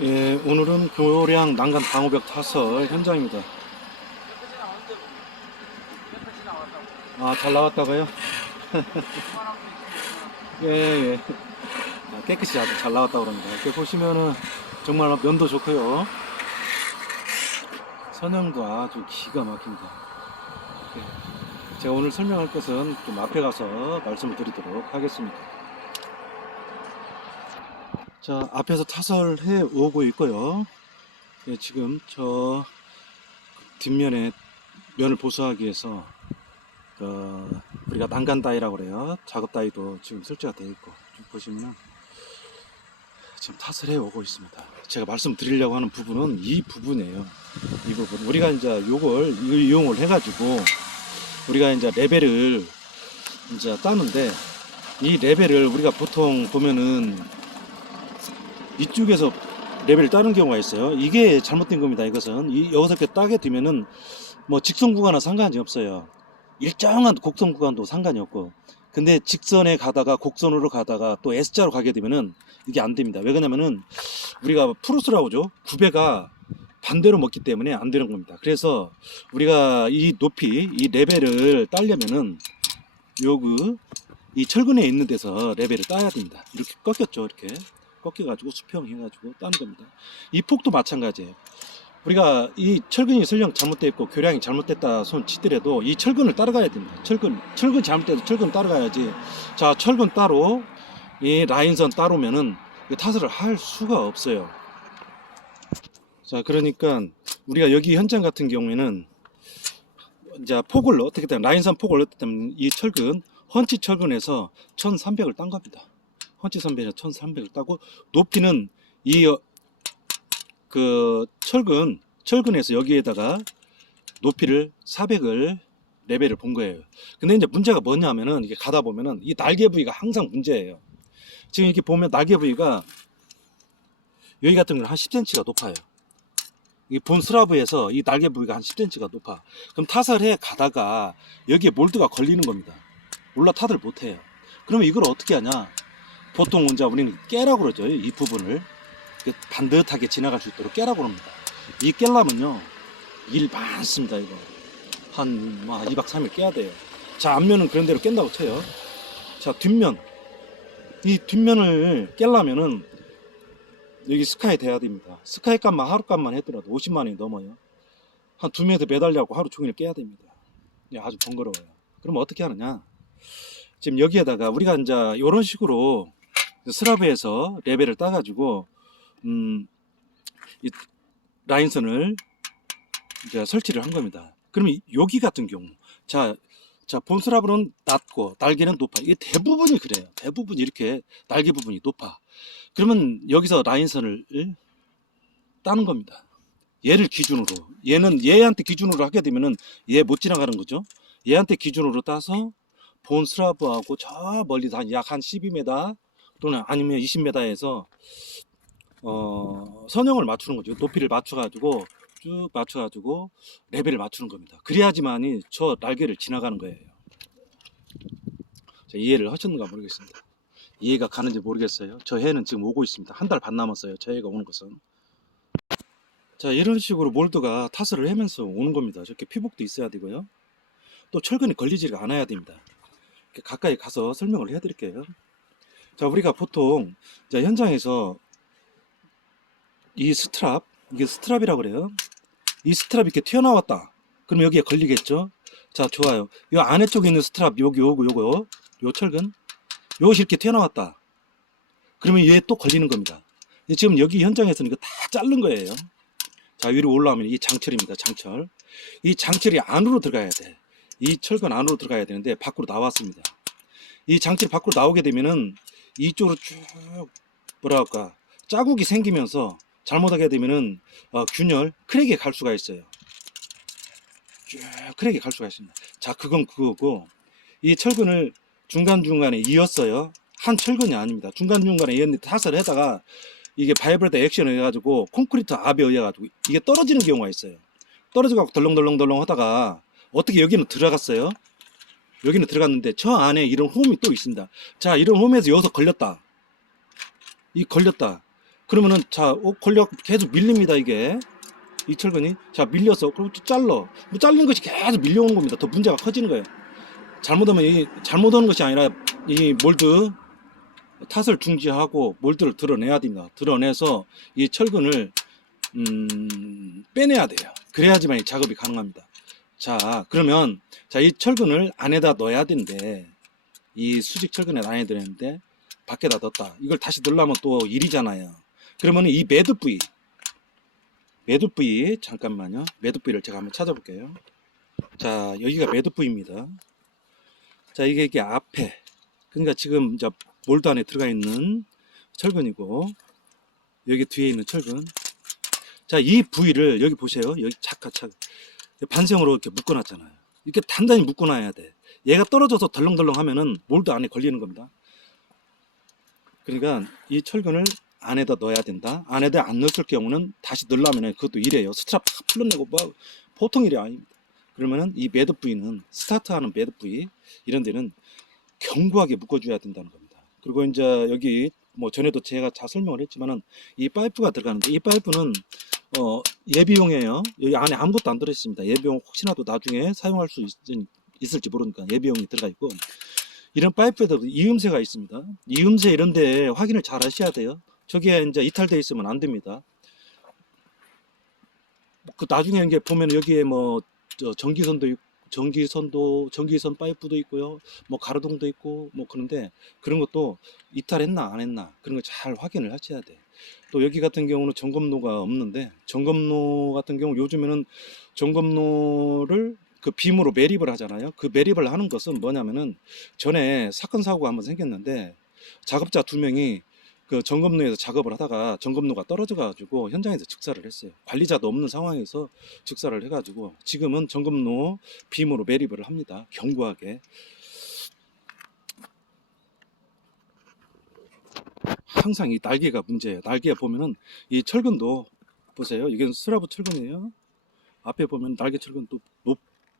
예, 오늘은 교량 난간 방호벽 타설 현장입니다. 아, 잘 나왔다고요? 예, 예. 깨끗이 아주 잘 나왔다고 합니다. 이렇게 보시면은 정말 면도 좋고요. 선형도 아주 기가 막힙니다. 예. 제가 오늘 설명할 것은 좀 앞에 가서 말씀을 드리도록 하겠습니다. 자, 앞에서 타설해 오고 있고요. 예, 지금 저 뒷면에 면을 보수하기 위해서 우리가 난간 따위라고 그래요. 작업 따위도 지금 설치가 되어 있고, 쭉 보시면은 지금 탓을 해 오고 있습니다. 제가 말씀드리려고 하는 부분은 이 부분이에요. 이 부분. 우리가 이제 요걸 이용을 해가지고 우리가 이제 레벨을 이제 따는데, 이 레벨을 우리가 보통 보면은 이쪽에서 레벨을 따는 경우가 있어요. 이게 잘못된 겁니다. 이것은 여기서 이렇게 따게 되면은 뭐 직선 구간은 상관이 없어요. 일정한 곡선 구간도 상관이 없고, 근데 직선에 가다가 곡선으로 가다가 또 S자로 가게 되면은 이게 안 됩니다. 왜 그러냐면은 우리가 프로스라고 하죠. 구배가 반대로 먹기 때문에 안 되는 겁니다. 그래서 우리가 이 높이, 이 레벨을 따려면은 이 철근에 있는 데서 레벨을 따야 됩니다. 이렇게 꺾였죠. 이렇게 꺾여가지고 수평해가지고 따는 겁니다. 이 폭도 마찬가지예요. 우리가 이 철근이 설령 잘못됐고 교량이 잘못됐다 손 치더라도 이 철근을 따라가야 됩니다. 철근 잘못돼도 철근 따라가야지. 자, 철근 따로 이 라인선 따로면은 타설을 할 수가 없어요. 자, 그러니까 우리가 여기 현장 같은 경우에는 이제 폭을 어떻게 되면 라인선 폭을 어떻게 되면 이 철근 헌치 철근에서 1300을 딴 겁니다. 헌치 선배에서 1300을 따고, 높이는 이 철근에서 여기에다가 높이를 400을 레벨을 본 거예요. 근데 이제 문제가 뭐냐면은 이게 가다 보면은 이 날개 부위가 항상 문제예요. 지금 이렇게 보면 날개 부위가 여기 같은 경우는 한 10cm가 높아요. 이 본 슬라브에서 이 날개 부위가 한 10cm가 높아. 그럼 타설해 가다가 여기에 몰드가 걸리는 겁니다. 올라타들 못해요. 그러면 이걸 어떻게 하냐? 보통 이제 우리는 깨라고 그러죠. 이 부분을 반듯하게 지나갈 수 있도록 깨라고 합니다. 이 깰라면요 일 많습니다. 이거 한 2박 3일 깨야 돼요. 자, 앞면은 그런 대로 깬다고 쳐요. 자, 뒷면, 이 뒷면을 깰라면은 여기 스카이 돼야 됩니다. 스카이 값만 하루값만 했더라도 50만 원이 넘어요. 한 2m 매달려고 하루 종일 깨야 됩니다. 아주 번거로워요. 그럼 어떻게 하느냐? 지금 여기에다가 우리가 이제 이런 식으로 스라브에서 레벨을 따가지고 이 라인선을 이제 설치를 한 겁니다. 그러면 여기 같은 경우, 자, 본스라브는 낮고 날개는 높아. 이게 대부분이 그래요. 대부분 이렇게 날개 부분이 높아. 그러면 여기서 라인선을 따는 겁니다. 얘를 기준으로, 얘한테 기준으로 하게 되면은 얘 못 지나가는 거죠. 얘한테 기준으로 따서 본스라브하고 저 멀리 약 한 12m 또는 아니면 20m에서 선형을 맞추는 거죠. 높이를 맞춰가지고 쭉 맞춰가지고 레벨을 맞추는 겁니다. 그래야지만이 저 날개를 지나가는 거예요. 자, 이해를 하셨는가 모르겠습니다. 이해가 가는지 모르겠어요. 저 해는 지금 오고 있습니다. 한 달 반 남았어요. 저 해가 오는 것은. 자, 이런 식으로 몰드가 타설을 하면서 오는 겁니다. 저렇게 피복도 있어야 되고요. 또 철근이 걸리지가 않아야 됩니다. 가까이 가서 설명을 해드릴게요. 자, 우리가 보통 현장에서 이 스트랍, 이게 스트랍이라고 그래요. 이 스트랍이 이렇게 튀어나왔다. 그럼 여기에 걸리겠죠? 자, 좋아요. 이 안에 쪽에 있는 스트랍, 요거, 요 철근, 요것이 이렇게 튀어나왔다. 그러면 얘 또 걸리는 겁니다. 지금 여기 현장에서는 이거 다 자른 거예요. 자, 위로 올라오면 이 장철입니다. 장철. 이 장철이 안으로 들어가야 돼. 이 철근 안으로 들어가야 되는데 밖으로 나왔습니다. 이 장철이 밖으로 나오게 되면은 이쪽으로 쭉 뭐랄까 자국이 생기면서 잘못하게 되면은 균열, 크랙이 갈 수가 있어요. 쭉 크랙이 갈 수가 있습니다. 자, 그건 그거고, 이 철근을 중간중간에 이었어요. 한 철근이 아닙니다. 중간중간에 이었는데 타설을 해다가 이게 바이브레이터 액션을 해가지고 콘크리트 압에 의해가지고 이게 떨어지는 경우가 있어요. 떨어져가지고 덜렁덜렁 하다가 어떻게 여기는 들어갔어요. 여기는 들어갔는데 저 안에 이런 홈이 또 있습니다. 자, 이런 홈에서 여기서 걸렸다. 걸렸다. 그러면은 자, 걸려 계속 밀립니다, 이게. 이 철근이. 자, 밀려서, 그리고 또 잘라. 뭐 자르는 것이 계속 밀려오는 겁니다. 더 문제가 커지는 거예요. 잘못하면, 잘못하는 것이 아니라, 이 몰드, 탓을 중지하고 몰드를 드러내야 됩니다. 드러내서 이 철근을, 빼내야 돼요. 그래야지만 이 작업이 가능합니다. 자, 그러면, 자, 이 철근을 안에다 넣어야 되는데, 이 수직 철근에 안에 들었는데, 밖에다 넣었다. 이걸 다시 넣으려면 또 일이잖아요. 그러면 이 매듭 부위, 잠깐만요. 매듭 부위를 제가 한번 찾아볼게요. 자, 여기가 매듭 부위입니다. 자, 이게 앞에. 그러니까 지금 이제 몰드 안에 들어가 있는 철근이고, 여기 뒤에 있는 철근. 자, 이 부위를 여기 보세요. 여기 차카차카 반성으로 이렇게 묶어놨잖아요. 이렇게 단단히 묶어놔야 돼. 얘가 떨어져서 덜렁덜렁 하면은 몰드 안에 걸리는 겁니다. 그러니까 이 철근을 안에다 넣어야 된다. 안에다 안 넣었을 경우는 다시 넣으려면 그것도 이래요. 스트랩 팍 풀어내고 뭐 보통 일이 아닙니다. 그러면은 이 매듭 부위는 스타트하는 매듭 부위 이런 데는 견고하게 묶어줘야 된다는 겁니다. 그리고 이제 여기 뭐 전에도 제가 잘 설명을 했지만은 이 파이프가 들어가는데 이 파이프는 예비용이에요. 여기 안에 아무것도 안 들어있습니다. 예비용 혹시나도 나중에 사용할 수 있을지 모르니까 예비용이 들어가 있고 이런 파이프에도 이음새가 있습니다. 이음새 이런 데 확인을 잘 하셔야 돼요. 저게 이제 이탈되어 있으면 안 됩니다. 그 나중에 이제 보면 여기에 뭐 전기선도 있고 전기선 파이프도 있고요. 뭐 가로등도 있고 뭐 그런데 그런 것도 이탈했나 안 했나 그런 거 잘 확인을 하셔야 돼. 또 여기 같은 경우는 점검로가 없는데 점검로 같은 경우 요즘에는 점검로를 그 빔으로 매립을 하잖아요. 그 매립을 하는 것은 뭐냐면은 전에 사건 사고가 한번 생겼는데 작업자 2명이 그 점검로에서 작업을 하다가 점검로가 떨어져 가지고 현장에서 즉사를 했어요. 관리자도 없는 상황에서 즉사를 해가지고 지금은 점검로 빔으로 매립을 합니다. 견고하게. 항상 이 날개가 문제예요. 날개 보면은 이 철근도 보세요. 이게 스라브 철근이에요. 앞에 보면 날개 철근도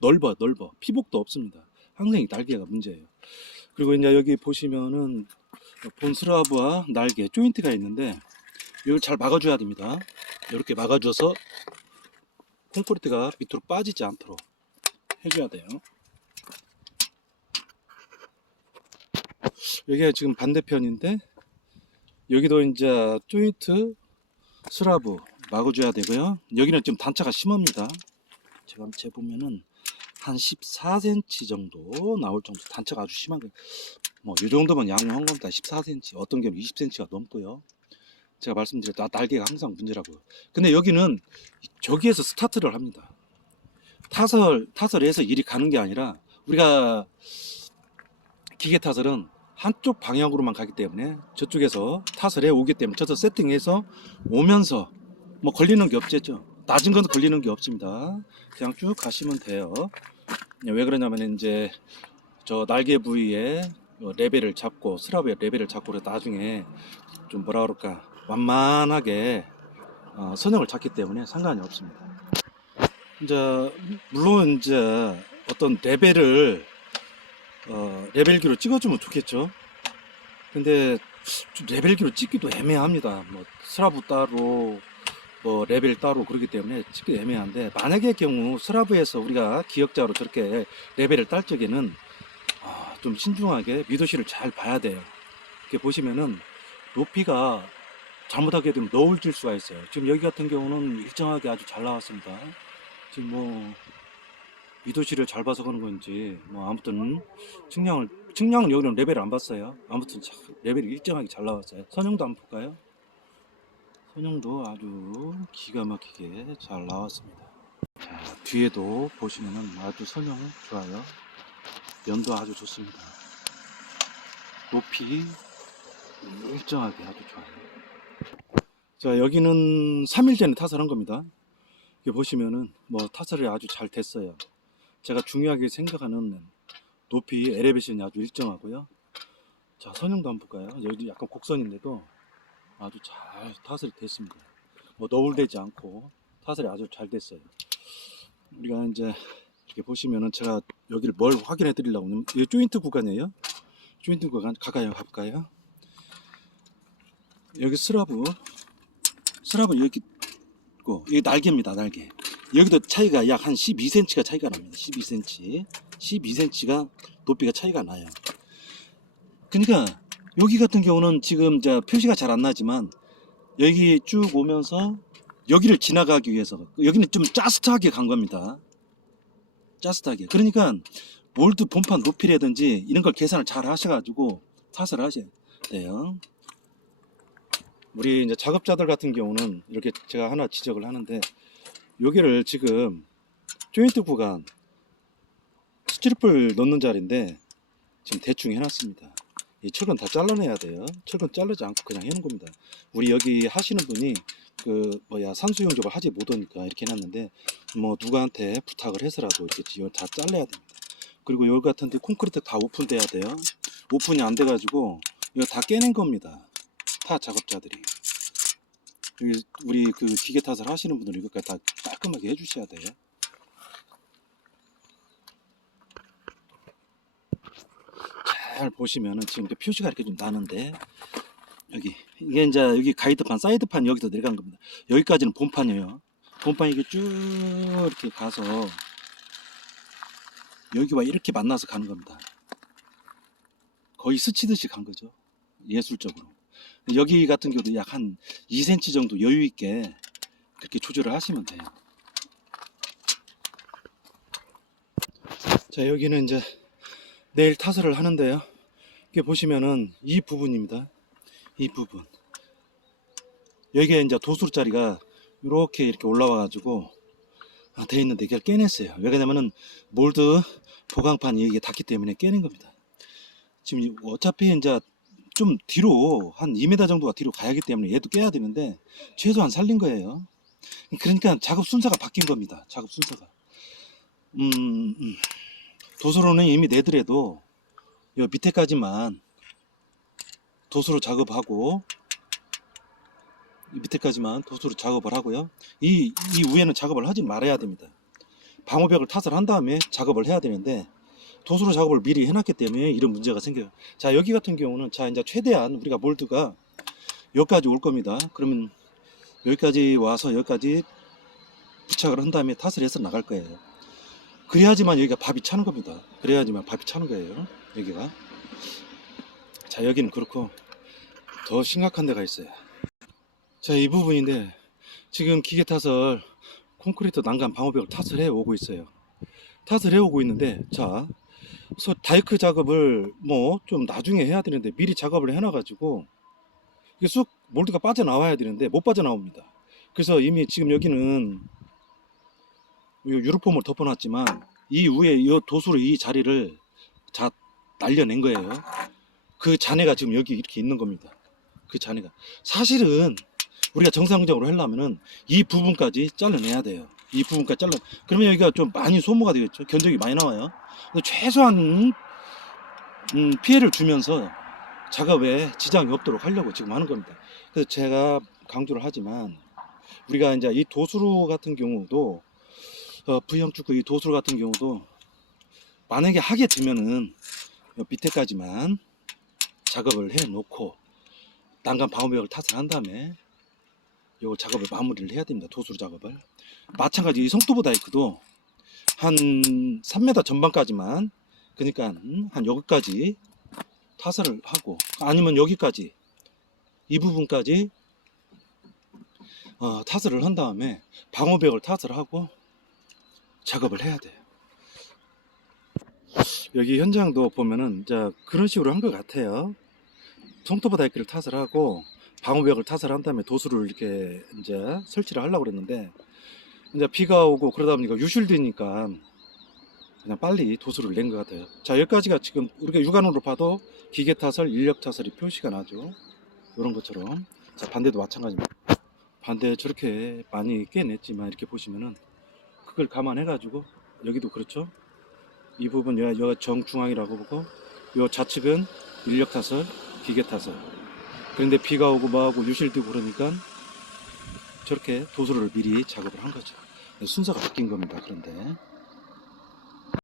넓어. 피복도 없습니다. 항상 이 날개가 문제예요. 그리고 이제 여기 보시면은 본 스라브와 날개 조인트가 있는데 이걸 잘 막아줘야 됩니다. 이렇게 막아줘서 콘크리트가 밑으로 빠지지 않도록 해줘야 돼요. 여기가 지금 반대편인데 여기도 이제 조인트 스라브 막아줘야 되고요. 여기는 좀 단차가 심합니다. 제가 한번 재보면은 한 14cm 정도 나올 정도 단차가 아주 심한 거예요. 뭐 이 정도면 양호한 겁니다. 14cm, 어떤 경우 20cm가 넘고요. 제가 말씀드렸다 날개가 항상 문제라고요. 근데 여기는 저기에서 스타트를 합니다. 타설해서 일이 가는 게 아니라 우리가 기계 타설은 한쪽 방향으로만 가기 때문에 저쪽에서 타설해 오기 때문에 저서 세팅해서 오면서 뭐 걸리는 게 없겠죠. 낮은 건 걸리는 게 없습니다. 그냥 쭉 가시면 돼요. 왜 그러냐면 이제 저 날개 부위에 레벨을 잡고 스랍의 레벨을 잡고 그래서 나중에 좀 뭐라 그럴까 완만하게 선형을 잡기 때문에 상관이 없습니다. 이제 물론 이제 어떤 레벨을 레벨기로 찍어주면 좋겠죠. 근데 레벨기로 찍기도 애매합니다. 뭐 스라브 따로 뭐 레벨 따로 그렇기 때문에 찍기 애매한데 만약의 경우 스라브에서 우리가 기역자로 저렇게 레벨을 딸 적에는 좀 신중하게 미도실을 잘 봐야 돼요. 이렇게 보시면은 높이가 잘못하게 되면 너울질 수가 있어요. 지금 여기 같은 경우는 일정하게 아주 잘 나왔습니다. 지금 뭐 미도실을 잘 봐서 그런 건지 뭐 아무튼 측량은 여기는 레벨을 안 봤어요. 아무튼 레벨이 일정하게 잘 나왔어요. 선형도 한번 볼까요? 선형도 아주 기가 막히게 잘 나왔습니다. 자, 뒤에도 보시면은 아주 선형 좋아요. 연도 아주 좋습니다. 높이 일정하게 아주 좋아요. 자, 여기는 3일 전에 타설한 겁니다. 여기 보시면은 뭐 타설이 아주 잘 됐어요. 제가 중요하게 생각하는 높이 엘리베이션이 아주 일정하고요. 자, 선형도 한번 볼까요? 여기 약간 곡선인데도 아주 잘 타설이 됐습니다. 뭐 너울되지 않고 타설이 아주 잘 됐어요. 우리가 이제 이렇게 보시면은 제가 여기를 뭘 확인해 드리려고 하면 이 조인트 구간이에요. 조인트 구간 가까이 가볼까요? 여기 스라브 스랍은 여기 있고, 여기 날개입니다, 날개. 여기도 차이가 약 한 12cm가 차이가 납니다. 12cm. 12cm가 높이가 차이가 나요. 그러니까 여기 같은 경우는 지금 표시가 잘 안 나지만 여기 쭉 오면서 여기를 지나가기 위해서 여기는 좀 짜스트하게 간 겁니다. 짜스트하게. 그러니까 몰드 본판 높이라든지 이런 걸 계산을 잘 하셔가지고 탓을 하셔야 돼요. 우리 이제 작업자들 같은 경우는 이렇게 제가 하나 지적을 하는데, 여기를 지금 조인트 구간 스트립을 넣는 자리인데 지금 대충 해놨습니다. 이 철근 다 잘라내야 돼요. 철근 자르지 않고 그냥 해놓은 겁니다. 우리 여기 하시는 분이 산수용 작업을 하지 못하니까 이렇게 해놨는데, 뭐 누구한테 부탁을 해서라도 이렇게 다 잘라야 됩니다. 그리고 여기 같은데 콘크리트 다 오픈돼야 돼요. 오픈이 안 돼가지고 이거 다 깨낸 겁니다. 타 작업자들이. 우리 그 기계 탓을 하시는 분들은 이것까지 다 깔끔하게 해주셔야 돼요. 잘 보시면은 지금 표시가 이렇게 좀 나는데, 이게 이제 여기 가이드판, 사이드판 여기서 내려간 겁니다. 여기까지는 본판이에요. 본판이 이게 쭉 이렇게 가서 여기와 이렇게 만나서 가는 겁니다. 거의 스치듯이 간 거죠. 예술적으로. 여기 같은 경우도 약 한 2cm 정도 여유 있게 그렇게 조절을 하시면 돼요. 자, 여기는 이제 내일 타설을 하는데요. 이게 보시면은 이 부분입니다. 이 부분. 여기에 이제 도수로 자리가 이렇게 올라와 가지고 돼 있는데 이걸 깨냈어요. 왜 그러냐면은 몰드 보강판이 이게 닿기 때문에 깨낸 겁니다. 지금 어차피 이제 좀 뒤로 한 2m 정도가 뒤로 가야 하기 때문에 얘도 깨야 되는데 최소한 살린 거예요. 그러니까 작업 순서가 바뀐 겁니다. 작업 순서가. 도수로는 이미 내더라도 요 밑에까지만 도수로 작업하고, 이 밑에까지만 도수로 작업을 하고요. 이 위에는 작업을 하지 말아야 됩니다. 방호벽을 탓을 한 다음에 작업을 해야 되는데 도수로 작업을 미리 해놨기 때문에 이런 문제가 생겨요. 자, 여기 같은 경우는 이제 최대한 우리가 몰드가 여기까지 올 겁니다. 그러면 여기까지 와서 여기까지 부착을 한 다음에 탓을 해서 나갈 거예요. 그래야지만 여기가 밥이 차는 겁니다. 그래야지만 밥이 차는 거예요. 여기가. 자, 여기는 그렇고 더 심각한 데가 있어요. 자, 이 부분인데 지금 기계 탓을 콘크리트 난간 방호벽을 탓을 해 오고 있어요. 탓을 해 오고 있는데, 자, 그래서 다이크 작업을 뭐 좀 나중에 해야 되는데 미리 작업을 해놔가지고 이게 쑥 몰드가 빠져나와야 되는데 못 빠져나옵니다. 그래서 이미 지금 여기는 유로폼을 덮어놨지만 이 위에 이 도수로 이 자리를 다 날려낸 거예요. 그 잔해가 지금 여기 이렇게 있는 겁니다. 그 잔해가 사실은 우리가 정상적으로 하려면은 이 부분까지 잘라내야 돼요. 이 부분까지 그러면 여기가 좀 많이 소모가 되겠죠. 견적이 많이 나와요. 최소한 피해를 주면서 작업에 지장이 없도록 하려고 지금 하는 겁니다. 그래서 제가 강조를 하지만 우리가 이제 이 도수로 같은 경우도 V형 축구 이 도수로 같은 경우도 만약에 하게 되면은 밑에까지만 작업을 해 놓고 난간 방호벽을 탓을 한 다음에 요 작업을 마무리를 해야 됩니다. 도수로 작업을. 마찬가지 이 성토보 다이크도 한 3m 전방까지만, 그러니까 한 여기까지 타설을 하고, 아니면 여기까지 이 부분까지 타설을 한 다음에 방호벽을 타설하고 작업을 해야 돼요. 여기 현장도 보면은 이제 그런 식으로 한 것 같아요. 성토보 다이크를 타설하고 방호벽을 타설한 다음에 도수를 이렇게 이제 설치를 하려고 그랬는데, 이제 비가 오고 그러다 보니까 유실되니까 그냥 빨리 도수를 낸 것 같아요. 자, 여기까지가 지금 우리가 육안으로 봐도 기계 타설, 인력 타설이 표시가 나죠. 이런 것처럼. 자, 반대도 마찬가지입니다. 반대 저렇게 많이 깨냈지만 이렇게 보시면은 그걸 감안해 가지고 여기도 그렇죠. 이 부분 여기가 정중앙이라고 보고, 요 좌측은 인력 타설, 기계 타설. 그런데 비가 오고 뭐하고 유실되고 그러니까 저렇게 도수를 미리 작업을 한 거죠. 순서가 바뀐 겁니다. 그런데